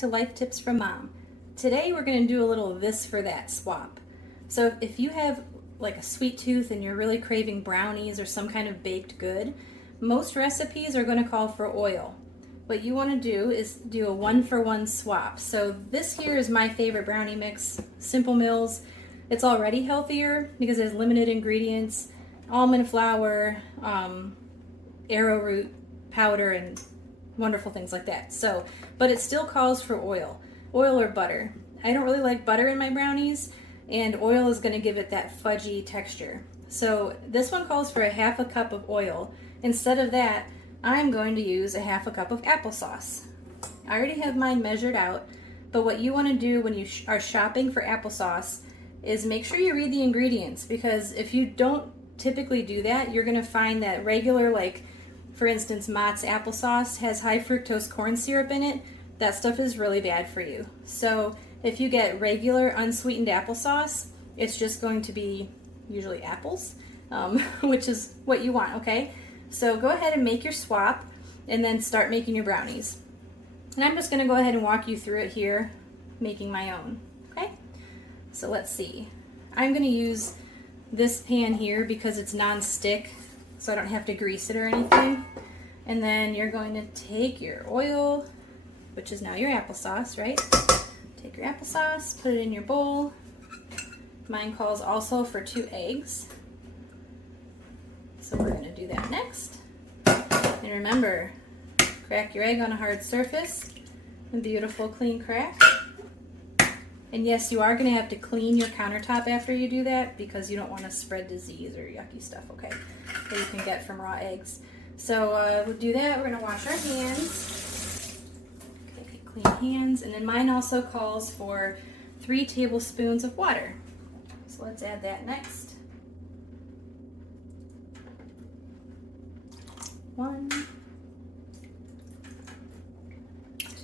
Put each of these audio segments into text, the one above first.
to Life Tips from Mom. Today we're going to do a little this for that swap. So if you have like a sweet tooth and you're really craving brownies or some kind of baked good, most recipes are going to call for oil. What you want to do is do a 1-for-1 swap. So this here is my favorite brownie mix, Simple Mills. It's already healthier because it has limited ingredients, almond flour, arrowroot powder, and wonderful things like that. So, but it still calls for oil or butter. I don't really like butter in my brownies, and oil is going to give it that fudgy texture. So this one calls for a 1/2 cup of oil. Instead of that, I'm going to use a 1/2 cup of applesauce. I already have mine measured out, but what you want to do when you are shopping for applesauce is make sure you read the ingredients, because if you don't typically do that, you're going to find that regular, like for instance, Mott's applesauce has high fructose corn syrup in it. That stuff is really bad for you. So if you get regular unsweetened applesauce, it's just going to be usually apples, which is what you want, okay? So go ahead and make your swap and then start making your brownies. And I'm just going to go ahead and walk you through it here, making my own, okay? So let's see. I'm going to use this pan here because it's non-stick, so I don't have to grease it or anything. And then you're going to take your oil, which is now your applesauce, right? Take your applesauce, put it in your bowl. Mine calls also for 2 eggs. So we're going to do that next. And remember, crack your egg on a hard surface. A beautiful clean crack. And yes, you are going to have to clean your countertop after you do that, because you don't want to spread disease or yucky stuff, okay, that you can get from raw eggs. So we'll do that. We're going to wash our hands. Okay, clean hands. And then mine also calls for 3 tablespoons of water. So let's add that next. 1,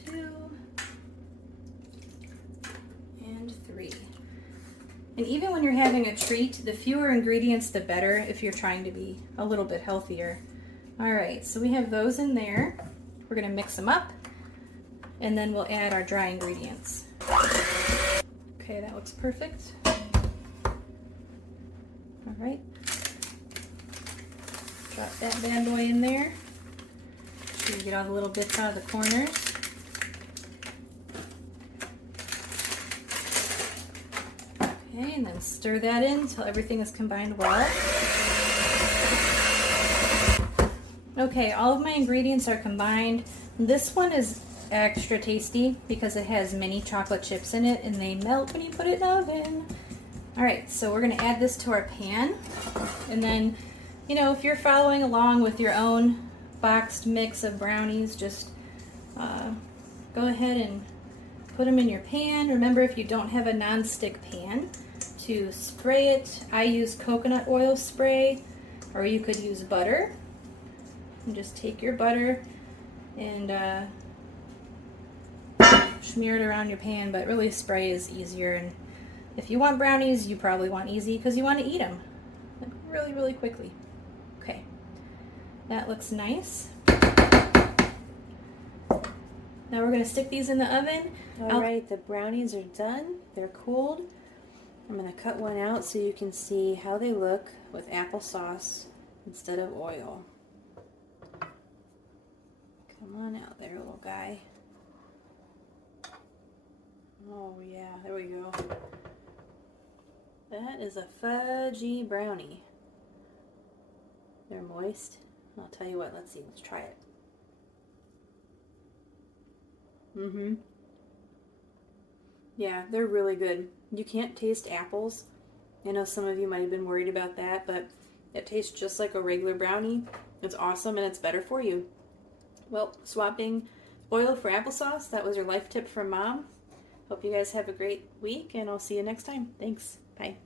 2, and 3. And even when you're having a treat, the fewer ingredients, the better if you're trying to be a little bit healthier. All right, so we have those in there. We're going to mix them up, and then we'll add our dry ingredients. Okay, that looks perfect. All right. Drop that bad boy in there. So you get all the little bits out of the corners. Okay, and then stir that in until everything is combined well. Okay, all of my ingredients are combined. This one is extra tasty because it has mini chocolate chips in it, and they melt when you put it in the oven. All right, so we're gonna add this to our pan, and then, you know, if you're following along with your own boxed mix of brownies, just go ahead and put them in your pan. Remember, if you don't have a non-stick pan, to spray it, I use coconut oil spray, or you could use butter. And just take your butter and smear it around your pan, but really spray is easier. And if you want brownies, you probably want easy because you want to eat them like really, really quickly. Okay, that looks nice. Now we're going to stick these in the oven. All right, the brownies are done. They're cooled. I'm going to cut one out so you can see how they look with applesauce instead of oil. Come on out there, little guy. Oh yeah, there we go. That is a fudgy brownie. They're moist. I'll tell you what, let's see, let's try it. Yeah, they're really good. You can't taste apples. I know some of you might have been worried about that, but it tastes just like a regular brownie. It's awesome, and it's better for you. Well, swapping oil for applesauce, that was your life tip from Mom. Hope you guys have a great week, and I'll see you next time. Thanks. Bye.